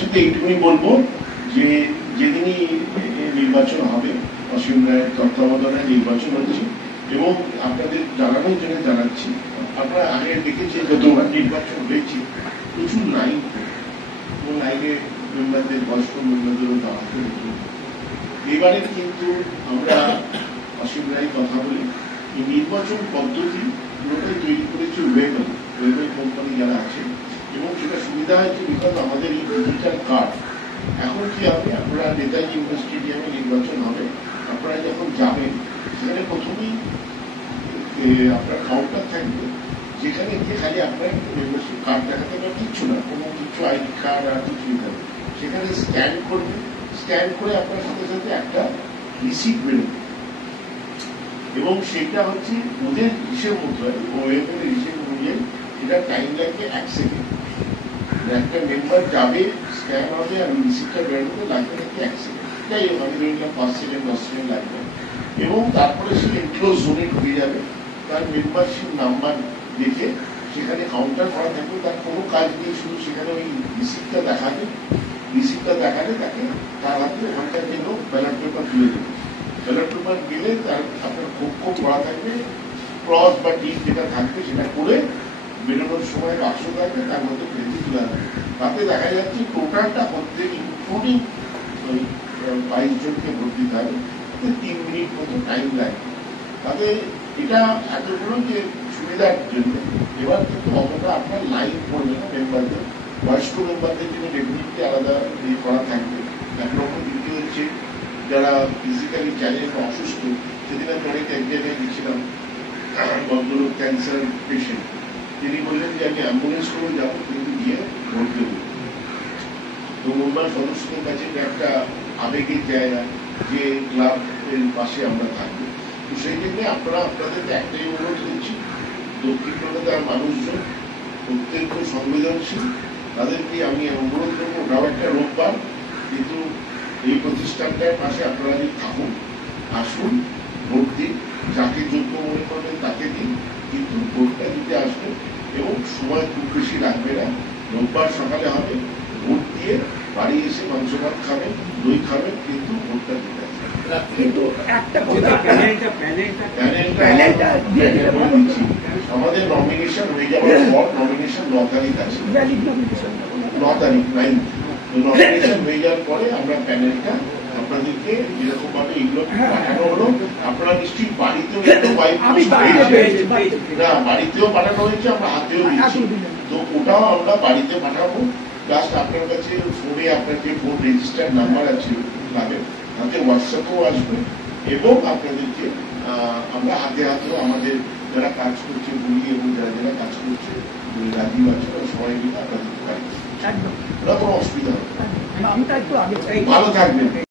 শুধু এইটুকুই বলবো যে যেদিনই নির্বাচন হবে, অসীম রায়ের তত্ত্বাবধানে নির্বাচন হচ্ছে এবং আপনাদের জানানোর জন্য জানাচ্ছি, আপনারা আগে দেখেছি যতবার নির্বাচন হয়েছে প্রচুর লাইন, লাইনে মেম্বারদের বয়স্ক মেম্বারদেরও দাঁড়াতে হতো। এবারে কিন্তু আমরা অসীম রায় কথা বলি এই নির্বাচন পদ্ধতি পুরোটাই তৈরি করেছে ওয়েবেল কোম্পানি যারা আছে, এবং সেটা সুবিধা হয়েছে বিকজ আমাদের এই ডিজিটাল কার্ড। এখন কি হবে, আপনারা নেতাজি ইন্ডোর স্টেডিয়ামে নির্বাচন হবে, আপনারা যখন যাবেন সেখানে প্রথমেই আপনার কাউন্টার থাকবে, যেখানে গিয়ে খালি আপনার মেম্বারশিপ কার্ড দেখাতে হবে, কিচ্ছু না, কোনো কিছু আইডি কার্ড আর কিছুই থাকবে। সেখানে স্ক্যান করবে, স্ক্যান করে আপনার সাথে সাথে একটা রিসিপ্ট বেরোবে, এবং সেটা হচ্ছে ওদের হিসেব মুদ্রায়, ওয়েবের হিসেব অনুযায়ী সেটা টাইম লাগবে 1 সেকেন্ড। একটা মেম্বার যাবে, স্ক্যান হবে, আর রিসিপ্টটা বেরোতে লাগবে নাকি 1 সেকেন্ড, যাই হোক আমি ধরলাম 5 সেকেন্ড 10 সেকেন্ড লাগবে। এবং তারপরে সে এনক্লোজ জোনে ঢুকে যাবে, তার মেম্বারশিপ নাম্বার দেখে সেখানে কাউন্টার করা থাকবে, তার কোনো কাজ নেই, শুধু সেখানে ওই রিসিপ্টটা দেখাবে, রিসিপ্টটা দেখালে তাকে তার হাতে ওখানকার যে লোক ব্যালট পেপার তুলে দেবে। ব্যালট পেপার দিলে তার আপনার খুব করা থাকবে, ক্রস বা টিক যেটা থাকবে সেটা করে বেরোনোর সময় বাক্স থাকবে, তার মধ্যে প্রেজে তুলে দেবে। তাতে দেখা যাচ্ছে টোটালটা হচ্ছে ইনক্লুডিং ওই 22 জনকে ভোট দিতে হবে, 3 মিনিট মতো টাইম লাগে। তাতে এটা এতগুলো যে সুবিধার জন্য এবার কিন্তু অতটা আপনার লাইন পড়বে না মেম্বারদের, বয়স্ক মেম্বারদের জন্য ডেফিনেটলি আলাদা করা থাকবে। একরকম দ্বিতীয় হচ্ছে যারা ফিজিক্যালি চ্যালেঞ্জ বা অসুস্থ, সেদিন আমি অনেক এক জায়গায় গেছিলাম, ভদ্রলোক ক্যান্সার পেশেন্ট, তিনি বললেন যে আমি অ্যাম্বুলেন্স করে যাবো কিন্তু গিয়ে ভোট দেবো। তো মেম্বার সদস্যদের কাছে একটা আবেগের জায়গা যে ক্লাবের পাশে আমরা থাকবো। তো সেই জন্য আপনারা আপনাদের একটাই অনুরোধ করছি, দক্ষিণ কলকাতার মানুষজন অত্যন্ত সংবেদনশীল, তাদেরকে আমি অনুরোধ করবো, ওটাও একটা রোববার, কিন্তু এই প্রতিষ্ঠানটার পাশে আপনারা যদি থাকুন, আসুন, ভোট দিন, যাকে যোগ্য মনে করবেন তাকে দিন, কিন্তু ভোটটা দিতে আসবেন এবং সময় খুব বেশি লাগবে না। রোববার সকালে হবে, ভোট দিয়ে বাড়ি এসে মাংস ভাত খাবেন, দই খাবেন, কিন্তু ভোটটা দিতে আসবেন। কিন্তু একটা কথা, আমাদের নমিনেশন হয়ে যাওয়ার পর, নমিনেশন 9 তারিখ আছে, 9 তারিখ 9, নমিনেশন হয়ে যাওয়ার পরে আমরা প্যানেলটা আপনাদেরকে যেরকম ভাবে এগুলো পাঠানো হলো, আপনারা নিশ্চয়ই বাড়িতেও না, বাড়িতেও পাঠানো হয়েছে, আমরা হাতেও দিচ্ছি, তো ওটাও আমরা বাড়িতে পাঠাবো। জাস্ট আপনার কাছে ফোনে আপনার যে ফোন রেজিস্টার নাম্বার আছে লাগে, তাতে হোয়াটসঅ্যাপও আসবে, এবং আপনাদেরকে আমরা হাতে হাতেও আমাদের যারা কাজ করছে বলি, এবং যারা যারা কাজ করছে রাজীব আছে, সবাই মিলে আপনাদেরকে কাজ করছে, ওরা কোনো অসুবিধা হবে। ভালো থাকবেন।